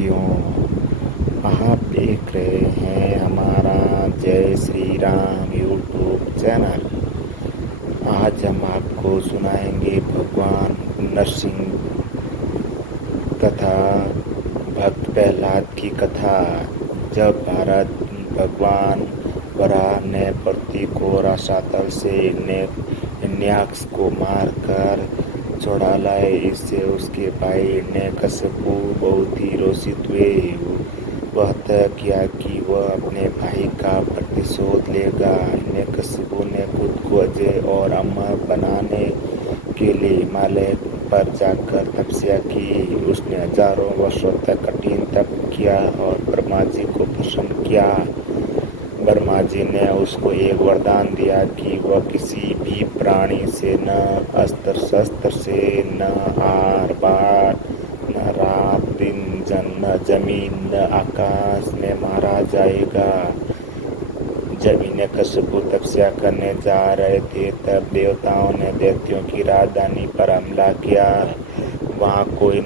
साथियों, आप देख रहे हैं हमारा जय श्री राम यूट्यूब चैनल। आज हम आपको सुनाएंगे भगवान नरसिंह तथा भक्त प्रहलाद की कथा। जब भारत भगवान वराह ने पृथ्वी को रसातल से हिरण्याक्ष को मारकर छुड़ा लाए, इससे उसके भाई हिरण्यकशिपु बहुत ही रोषित हुए। वह तय किया कि वह अपने भाई का प्रतिशोध लेगा। हिरण्यकशिपु ने खुद को अजय और अमर बनाने के लिए हिमालय पर जाकर तपस्या की। उसने हजारों वर्षों तक कठिन तप किया और ब्रह्मा जी को प्रसन्न किया। ब्रह्मा जी ने उसको एक वरदान दिया कि वह किसी भी प्राणी से न अस्त्र शस्त्र से, न आर पार, न रात दिन, न जमीन, न आकाश में मारा जाएगा। जब हिरण्यकशिपु तपस्या करने जा रहे थे, तब देवताओं ने दैत्यों की राजधानी पर हमला किया। वहाँ कोई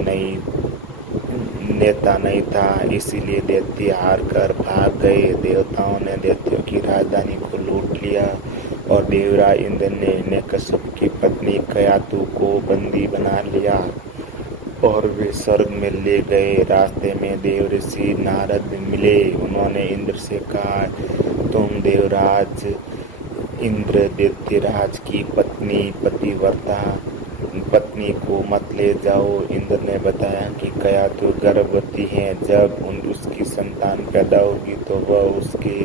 नेता नहीं था, इसीलिए दैत्य हार कर भाग गए। देवताओं ने दैत्यों की राजधानी को लूट लिया और देवराज इंद्र ने हिरण्यकशिपु की पत्नी कयातु को बंदी बना लिया और वे स्वर्ग में ले गए। रास्ते में देव ऋषि नारद मिले। उन्होंने इंद्र से कहा, तुम देवराज इंद्र दैत्यराज की पतिव्रता पत्नी को मत ले जाओ। इंद्र ने बताया कि कयातु गर्भवती है। जब उसकी संतान पैदा होगी तो वह उसके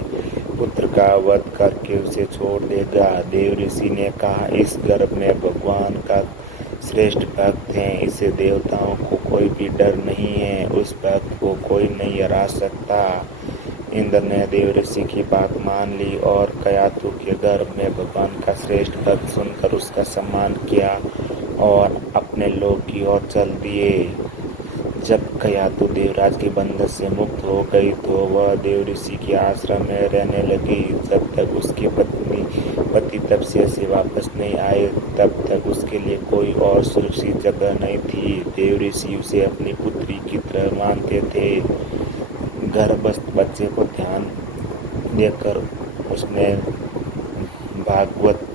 पुत्र का वध करके उसे छोड़ देगा। देव ऋषि ने कहा, इस गर्भ में भगवान का श्रेष्ठ भक्त है, इसे देवताओं को कोई भी डर नहीं है, उस भक्त को कोई नहीं हरा सकता। इंद्र ने देव ऋषि की बात मान ली और कयातु के गर्भ में भगवान का श्रेष्ठ भक्त सुनकर उसका सम्मान किया और अपने लोक की ओर चल दिए। जब कयातु देवराज के बंधन से मुक्त हो गई तो वह देव ऋषि के आश्रम में रहने लगी। जब तक उसके पति तपस्या से वापस नहीं आए, तब तक उसके लिए कोई और सुरक्षित जगह नहीं थी। देव ऋषि उसे अपनी पुत्री की तरह मानते थे। गर्भस्थ बच्चे को ध्यान देकर उसने भागवत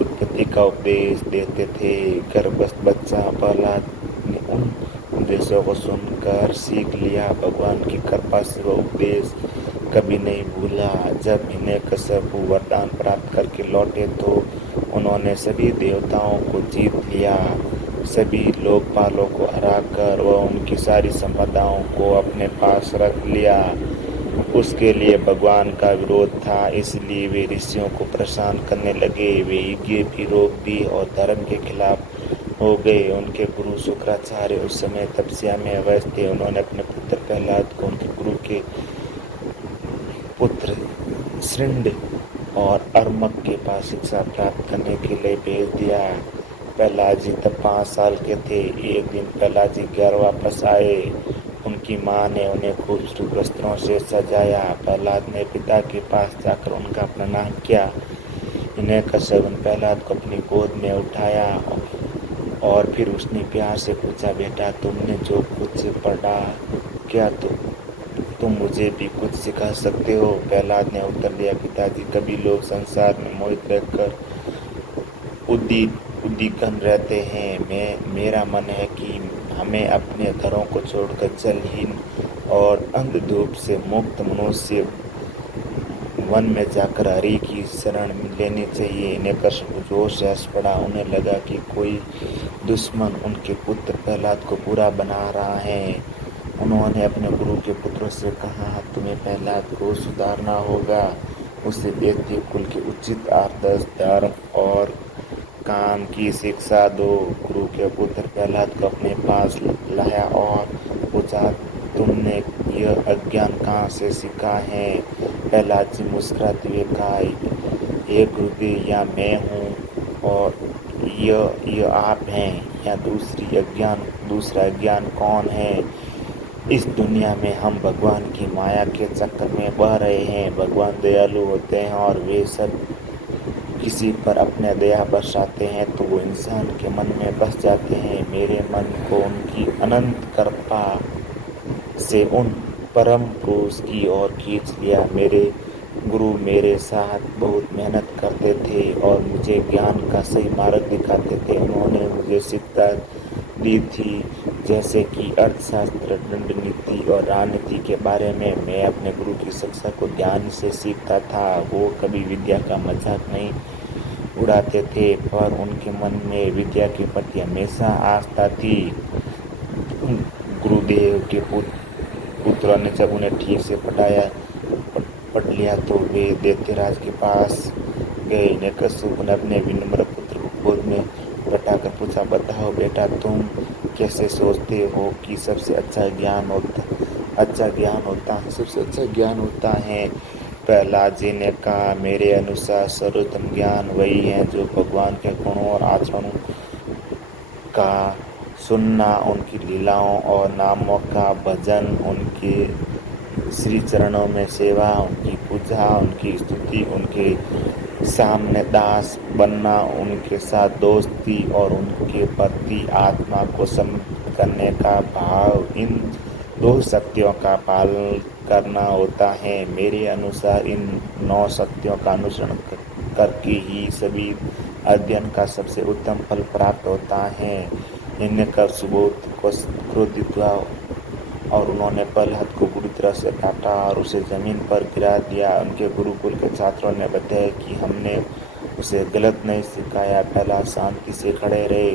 उत्पत्ति का उपदेश देते थे। गर्भस्थ बच्चा प्रहलाद ने उन उपदेशों को सुनकर सीख लिया। भगवान की कृपा से वह उपदेश कभी नहीं भूला। जब हिरण्यकशिपु वरदान प्राप्त करके लौटे तो उन्होंने सभी देवताओं को जीत लिया। सभी लोकपालों को हराकर वह उनकी सारी संपदाओं को अपने पास रख लिया। उसके लिए भगवान का विरोध था, इसलिए वे ऋषियों को परेशान करने लगे। वे यज्ञ भी रोक दी और धर्म के खिलाफ हो गए। उनके गुरु शुक्राचार्य उस समय तपस्या में व्यस्त थे। उन्होंने अपने पुत्र प्रहलाद को उनके गुरु के पुत्र श्रृंड और अर्मक के पास शिक्षा प्राप्त करने के लिए भेज दिया। प्रहलाद जी तब 5 साल के थे। एक दिन प्रहलाद जी घर वापस आए। उनकी माँ ने उन्हें खूबसूरत वस्त्रों से सजाया। प्रहलाद ने पिता के पास जाकर उनका प्रणाम किया। हिरण्यकशिपु ने प्रहलाद को अपनी गोद में उठाया और फिर उसने प्यार से पूछा, बेटा तुमने जो कुछ पढ़ा, क्या तुम मुझे भी कुछ सिखा सकते हो? प्रहलाद ने उत्तर दिया, पिताजी कभी लोग संसार में मोहित रहकर उद्विग्न रहते हैं। मेरा मन है कि हमें अपने घरों को छोड़कर जलहीन और अंधधूप से मुक्त मनुष्य वन में जाकर हरि की शरण लेनी चाहिए। हिरण्यकशिपु जोश से हंस पड़ा। उन्हें लगा कि कोई दुश्मन उनके पुत्र प्रहलाद को बुरा बना रहा है। उन्होंने अपने गुरु के पुत्रों से कहा, तुम्हें प्रहलाद को सुधारना होगा, उसे दैत्य कुल के उचित आदर्श, धर्म और काम की शिक्षा दो। गुरु के पुत्र प्रहलाद को अपने पास लाया और पूछा, तुमने यह अज्ञान कहाँ से सीखा है? प्रहलाद जी मुस्कुराते हुए कहा, हे गुरुदेव, या मैं हूँ और यह आप हैं, या दूसरा अज्ञान कौन है? इस दुनिया में हम भगवान की माया के चक्कर में बह रहे हैं। भगवान दयालु होते हैं और वे सब किसी पर अपने दया बरसाते हैं तो वो इंसान के मन में बस जाते हैं। मेरे मन को उनकी अनंत कृपा से उन परम पुरुष की ओर खींच लिया। मेरे गुरु मेरे साथ बहुत मेहनत करते थे और मुझे ज्ञान का सही मार्ग दिखाते थे। उन्होंने मुझे शिक्षा दी थी, जैसे कि अर्थशास्त्र, दंड नीति और राजनीति के बारे में। मैं अपने गुरु की शिक्षा को ध्यान से सीखता था। वो कभी विद्या का मजाक नहीं उड़ाते थे, पर उनके मन में विद्या के प्रति हमेशा आस्था थी। गुरुदेव के पुत्रों ने जब उन्हें ठीक से पढ़ लिया तो वे दैत्यराज के पास गए। हिरण्यकश्यप ने अपने विनम्र पुत्र को गोद में बैठाकर पूछा, बताओ बेटा, तुम कैसे सोचते हो कि सबसे अच्छा ज्ञान होता है? प्रहलाद जी ने कहा, मेरे अनुसार सर्वोत्तम ज्ञान वही है जो भगवान के गुणों और आचरणों का सुनना, उनकी लीलाओं और नामों का भजन, उनके श्री चरणों में सेवा, उनकी पूजा, उनकी स्तुति, उनके सामने दास बनना, उनके साथ दोस्ती और उनके प्रति आत्मा को समर्पित करने का भाव। इन दो सत्यों का पालन करना होता है। मेरे अनुसार इन 9 सत्यों का अनुसरण करके ही सभी अध्ययन का सबसे उत्तम फल प्राप्त होता है। हिरण्यकश्यप बहुत क्रोधित हुआ और उन्होंने प्रहलाद को बुरी तरह से काटा और उसे जमीन पर गिरा दिया। उनके गुरुकुल के छात्रों ने बताया कि हमने उसे गलत नहीं सिखाया। प्रहलाद शांति से खड़े रहे,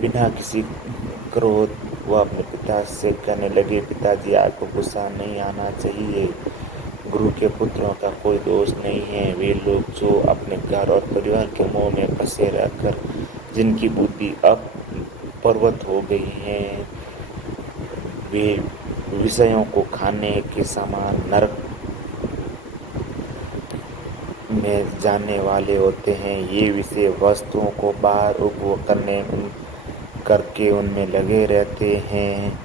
बिना किसी क्रोध। वह अपने पिता से कहने लगे, पिताजी, आपको गुस्सा नहीं आना चाहिए। गुरु के पुत्रों का कोई दोष नहीं है। वे लोग जो अपने घर और परिवार के मोह में फंसे रहकर जिनकी बुद्धि अब पर्वत हो गई है, वे विषयों को खाने के समान नरक में जाने वाले होते हैं। ये विषय वस्तुओं को बाहर उपभोग करके उनमें लगे रहते हैं।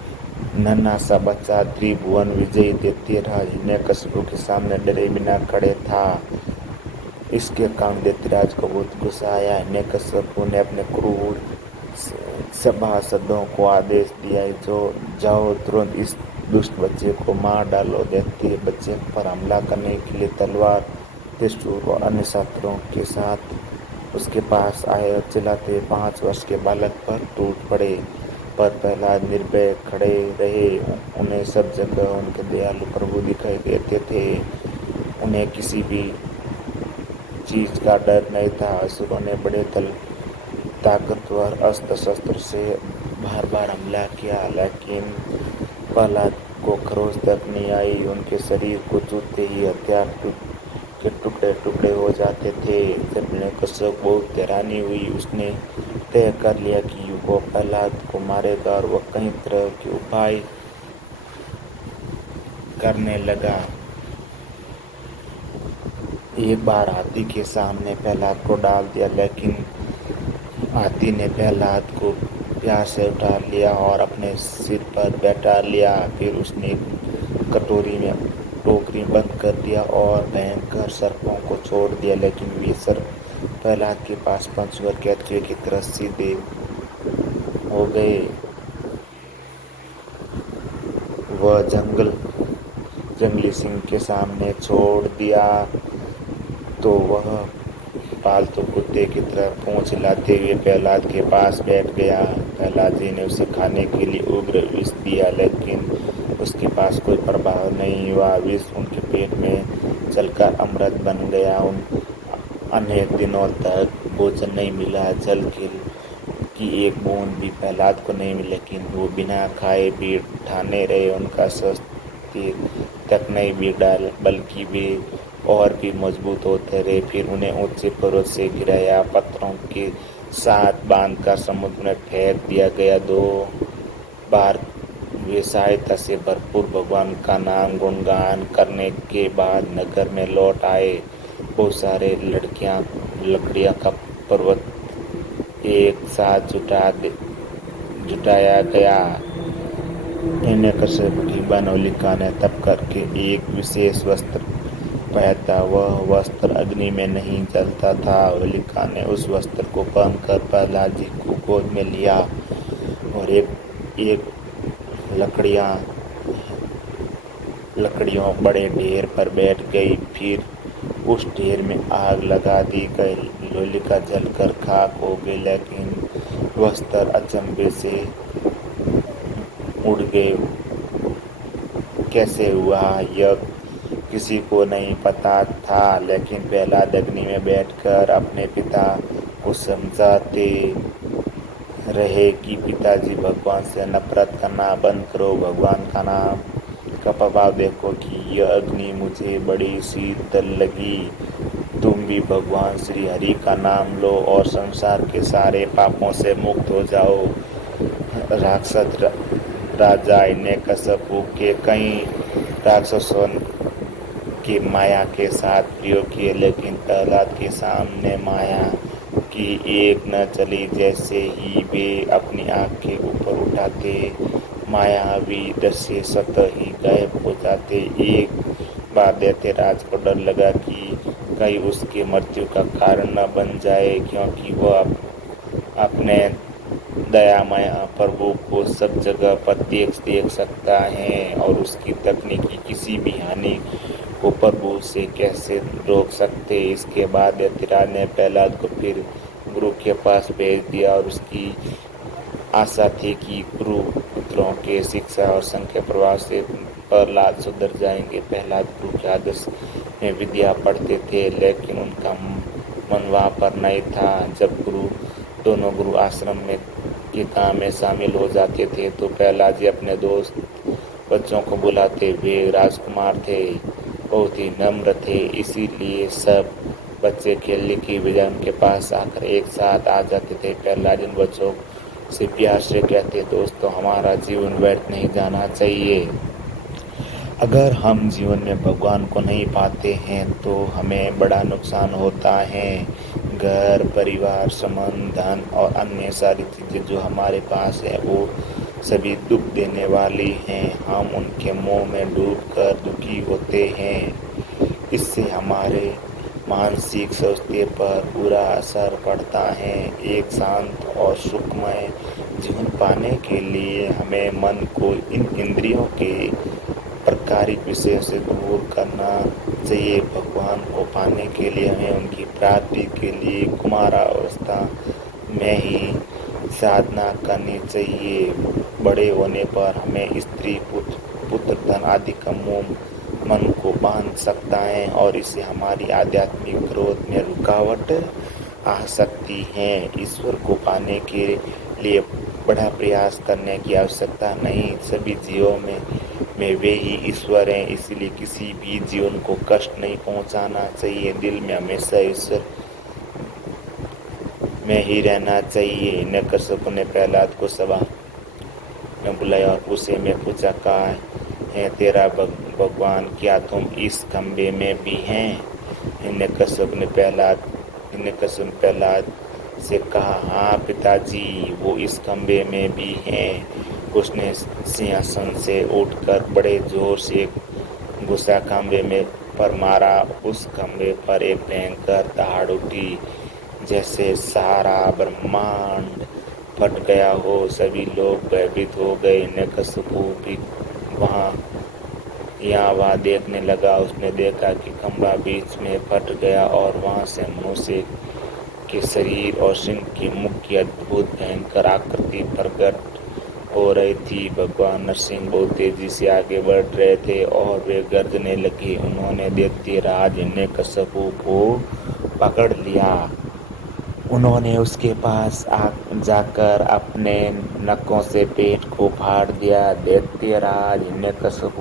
नन्हा सा बच्चा त्रिभुवन विजयी दैत्यराज हिरण्यकश्यप के सामने डरे बिना खड़े था। इसके कारण दैत्यराज को बहुत गुस्सा आया। हिरण्यकश्यप ने अपने क्रूर सभासदों को आदेश दिया, जो जाओ तुरंत इस दुष्ट बच्चे को मार डालो। दैत्य बच्चे पर हमला करने के लिए तलवार, त्रिशूल और अन्य शस्त्रों के साथ उसके पास आए और चिल्लाते 5 वर्ष के बालक पर टूट पड़े। पर प्रहलाद निर्भय खड़े रहे। उन्हें सब जगह उनके दयालु प्रभु दिखाई देते थे। उन्हें किसी भी चीज का डर नहीं था। असुरों ने बड़े ताकतवर अस्त्र शस्त्र से बार बार हमला किया, लेकिन प्रहलाद को खरोच तक नहीं आई। उनके शरीर को छूते ही हथियार के टुकड़े टुकड़े हो जाते थे। जब हिरण्यकश्यप बहुत हैरानी हुई, उसने तय कर लिया कि वो प्रहलाद को मारेगा और वह कई तरह के उपाय करने लगा। एक बार हाथी के सामने प्रहलाद को डाल दिया, लेकिन हाथी ने प्रहलाद को प्यार से उठा लिया और अपने सिर पर बैठा लिया। फिर उसने कटोरी में टोकरी बंद कर दिया और भयंकर सर्पों को छोड़ दिया, लेकिन वे सर्प प्रहलाद के पास पहुंचकर केंचुए की तरह सीधे हो गए। वह जंगली सिंह के सामने छोड़ दिया तो वह पालतू कुत्ते की तरह पूंछ हिलाते हुए प्रहलाद के पास बैठ गया। प्रहलाद जी ने उसे खाने के लिए उग्र विष दिया, लेकिन उसके पास कोई प्रभाव नहीं हुआ। विष उनके पेट में चलकर अमृत बन गया। अनेक दिनों तक भोजन नहीं मिला। जल की एक बूंद भी प्रहलाद को नहीं मिली, लेकिन वो बिना खाए भी ठाने रहे। उनका स्वास्थ्य तक नहीं बिगड़ा, बल्कि वे और भी मजबूत होते रहे। फिर उन्हें ऊंचे पर्वत से गिराया, पत्थरों के साथ बांधकर समुद्र में फेंक दिया गया। 2 बार वे सहायता से भरपूर भगवान का नाम गुणगान करने के बाद नगर में लौट आए। बहुत सारे लकड़ियां का पर्वत एक साथ जुटाया गया। हिरण्यकश्यप की बहन होलिका ने तप करके एक विशेष वस्त्र पाया था। वह वस्त्र अग्नि में नहीं जलता था। होलिका ने उस वस्त्र को पहनकर प्रहलाद जी को गोद में लिया और एक लकड़ियां लकड़ियों बड़े ढेर पर बैठ गई। फिर उस ढेर में आग लगा दी गई। लोलिका जलकर खाक हो गई, लेकिन वस्त्र अचंभे से उड़ गए। कैसे हुआ यह किसी को नहीं पता था, लेकिन प्रहलाद अग्नि में बैठकर अपने पिता को समझाते रहे कि पिताजी, भगवान से नफरत करना बंद करो। भगवान का नाम का प्रभाव देखो कि यह अग्नि मुझे बड़ी शीतल लगी। तुम भी भगवान श्री हरि का नाम लो और संसार के सारे पापों से मुक्त हो जाओ। राक्षस राजा हिरण्यकश्यप के कई राक्षसों की माया के साथ प्रयोग किए, लेकिन प्रहलाद के सामने माया की एक न चली। जैसे ही वे अपनी आंखें ऊपर उठाते, मायावी दृश्य स्वतः ही गायब हो जाते। एक बार दैत्यराज को डर लगा कि कहीं उसकी मृत्यु का कारण न बन जाए, क्योंकि वह अपने दयामय प्रभु को सब जगह प्रत्यक्ष देख सकता है और उसकी तकनीकी किसी भी हानि को प्रभु से कैसे रोक सकते। इसके बाद दैत्यराज ने प्रहलाद को फिर गुरु के पास भेज दिया और उसकी आशा थी कि गुरु पुत्रों के शिक्षा और संघ के प्रभाव से प्रहलाद सुधर जाएंगे। प्रहलाद गुरु के आदर्श में विद्या पढ़ते थे, लेकिन उनका मन वहाँ पर नहीं था। जब दोनों गुरु आश्रम में के काम में शामिल हो जाते थे तो प्रहलाद जी अपने दोस्त बच्चों को बुलाते। वे राजकुमार थे, बहुत ही नम्र थे, इसीलिए सब बच्चे खेलने की बजाय उनके पास आकर एक साथ आ जाते थे। प्रहलाद इन बच्चों से प्यार से कहते, दोस्तों, हमारा जीवन व्यर्थ नहीं जाना चाहिए। अगर हम जीवन में भगवान को नहीं पाते हैं तो हमें बड़ा नुकसान होता है। घर, परिवार, संबंध, धन और अन्य सारी चीज़ें जो हमारे पास है वो सभी दुख देने वाली हैं। हम उनके मोह में डूबकर दुखी होते हैं। इससे हमारे मानसिक स्वास्थ्य पर बुरा असर पड़ता है। एक शांत और सुखमय जीवन पाने के लिए हमें मन को इन इंद्रियों के प्रकारिक विषयों से दूर करना चाहिए। भगवान को पाने के लिए हमें उनकी प्राप्ति के लिए कुमारावस्था में ही साधना करनी चाहिए। बड़े होने पर हमें स्त्री, पुत्र, धन आदि का मोह मन को बांध सकता है और इससे हमारी आध्यात्मिक ग्रोथ में रुकावट आ सकती है। ईश्वर को पाने के लिए बड़ा प्रयास करने की आवश्यकता नहीं। सभी जीवों में वे ही ईश्वर हैं, इसलिए किसी भी जीवन को कष्ट नहीं पहुंचाना चाहिए। दिल में हमेशा ईश्वर में ही रहना चाहिए। हिरण्यकश्यप ने प्रहलाद को सभा में बुलाया और उसे में पूछा, कहा है तेरा भगवान, क्या तुम इस खंबे में भी हैं? हिरण्यकश्यप ने प्रहलाद से कहा, हाँ पिताजी, वो इस खंबे में भी हैं। उसने सिंहासन से उठकर बड़े जोर से घुसा खंबे में पर मारा। उस खंबे पर एक भयंकर दहाड़ उठी, जैसे सारा ब्रह्मांड फट गया हो। सभी लोग भयभीत हो गए। हिरण्यकश्यप भी वहाँ देखने लगा। उसने देखा कि खंबा बीच में फट गया और वहाँ से मनुष्य के शरीर और सिंह की मुख की अद्भुत भयंकर आकृति प्रकट हो रही थी। भगवान नरसिंह बहुत तेजी से आगे बढ़ रहे थे और वे गर्जने लगे। उन्होंने दैत्यराज हिरण्यकश्यप को पकड़ लिया। उन्होंने उसके पास जाकर अपने नखों से पेट को फाड़ दिया। दैत्यराज हिरण्यकश्यप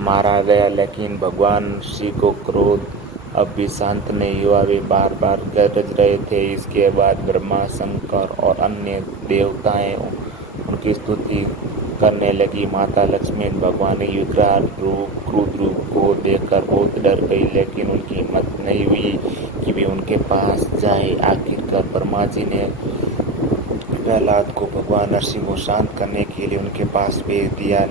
मारा गया, लेकिन भगवान शिव को क्रोध अब भी शांत नहीं हुआ। वे बार बार गरज रहे थे। इसके बाद ब्रह्मा, शंकर और अन्य देवताएं उनकी स्तुति करने लगी। माता लक्ष्मी भगवान के विकराल रूप, क्रोध रूप को देखकर बहुत डर गई, लेकिन उनकी हिम्मत नहीं हुई कि वे उनके पास जाए। आखिरकार ब्रह्मा जी ने प्रहलाद को भगवान नरसिंह को शांत करने के लिए उनके पास भेज दिया।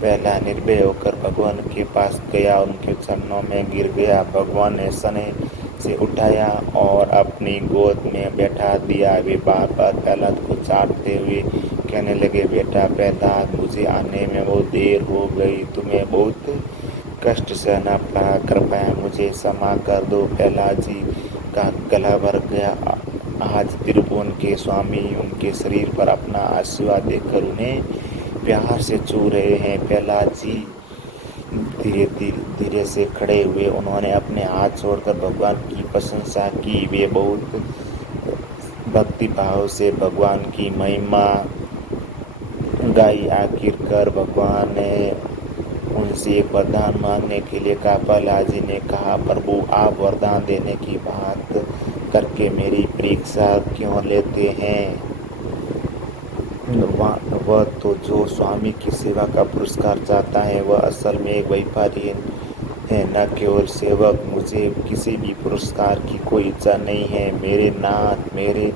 प्रहलाद निर्भय होकर भगवान के पास गया, उनके चरणों में गिर गया। भगवान ने स्नेह से उठाया और अपनी गोद में बैठा दिया। वे बार बार प्रहलाद को चाटते हुए कहने लगे, बेटा प्रहलाद, मुझे आने में बहुत देर हो गई, तुम्हें बहुत कष्ट सहना पड़ा, कृपया मुझे क्षमा कर दो। प्रहलाद जी का गला भर गया। आज त्रिभुवन के स्वामी उनके शरीर पर अपना आशीर्वाद देकर उन्हें प्यार से छू रहे हैं। प्रहलाद जी धीरे धीरे से खड़े हुए। उन्होंने अपने हाथ छोड़कर भगवान की प्रशंसा की। वे बहुत भक्ति भाव से भगवान की महिमा गाई। आखिरकार भगवान ने उनसे एक वरदान मांगने के लिए कहा। प्रहलाद जी ने कहा, प्रभु आप वरदान देने की बात करके मेरी परीक्षा क्यों लेते हैं? वह तो जो स्वामी की सेवा का पुरस्कार चाहता है वह असल में एक व्यापारी है, न केवल सेवक। मुझे किसी भी पुरस्कार की कोई इच्छा नहीं है। मेरे नाथ, मेरे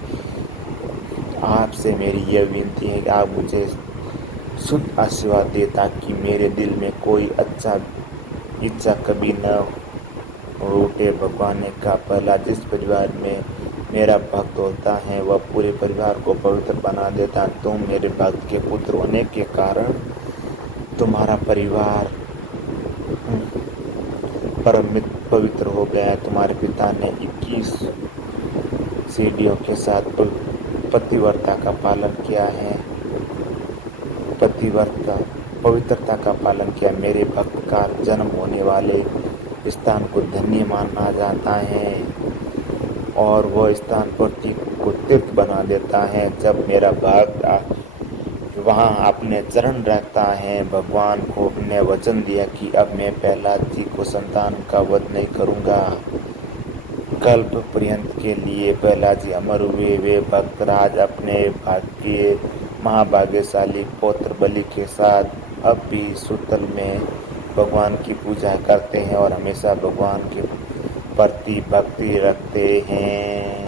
आपसे मेरी यह विनती है कि आप मुझे शुद्ध आशीर्वाद दे ताकि मेरे दिल में कोई अच्छा इच्छा कभी न रूठे। भगवान ने कहा, पहला जिस परिवार में मेरा भक्त होता है वह पूरे परिवार को पवित्र बना देता। तुम मेरे भक्त के पुत्र होने के कारण तुम्हारा परिवार परम पवित्र हो गया। तुम्हारे पिता ने 21 सीढ़ियों के साथ पतिव्रता का पालन किया है। पवित्रता का पालन किया। मेरे भक्त का जन्म होने वाले स्थान को धन्य माना जाता है और वह स्थान पृथ्वी को तीर्थ बना देता है। जब मेरा भक्त वहाँ अपने चरण रखता है, भगवान को ने वचन दिया कि अब मैं प्रहलाद जी को संतान का वध नहीं करूँगा। कल्प पर्यंत के लिए प्रहलाद जी अमर हुए। वे भक्तराज अपने भाग्य महाभाग्यशाली पौत्र बलि के साथ अब भी सुतल में भगवान की पूजा करते हैं और हमेशा भगवान के प्रति भक्ति रखते हैं।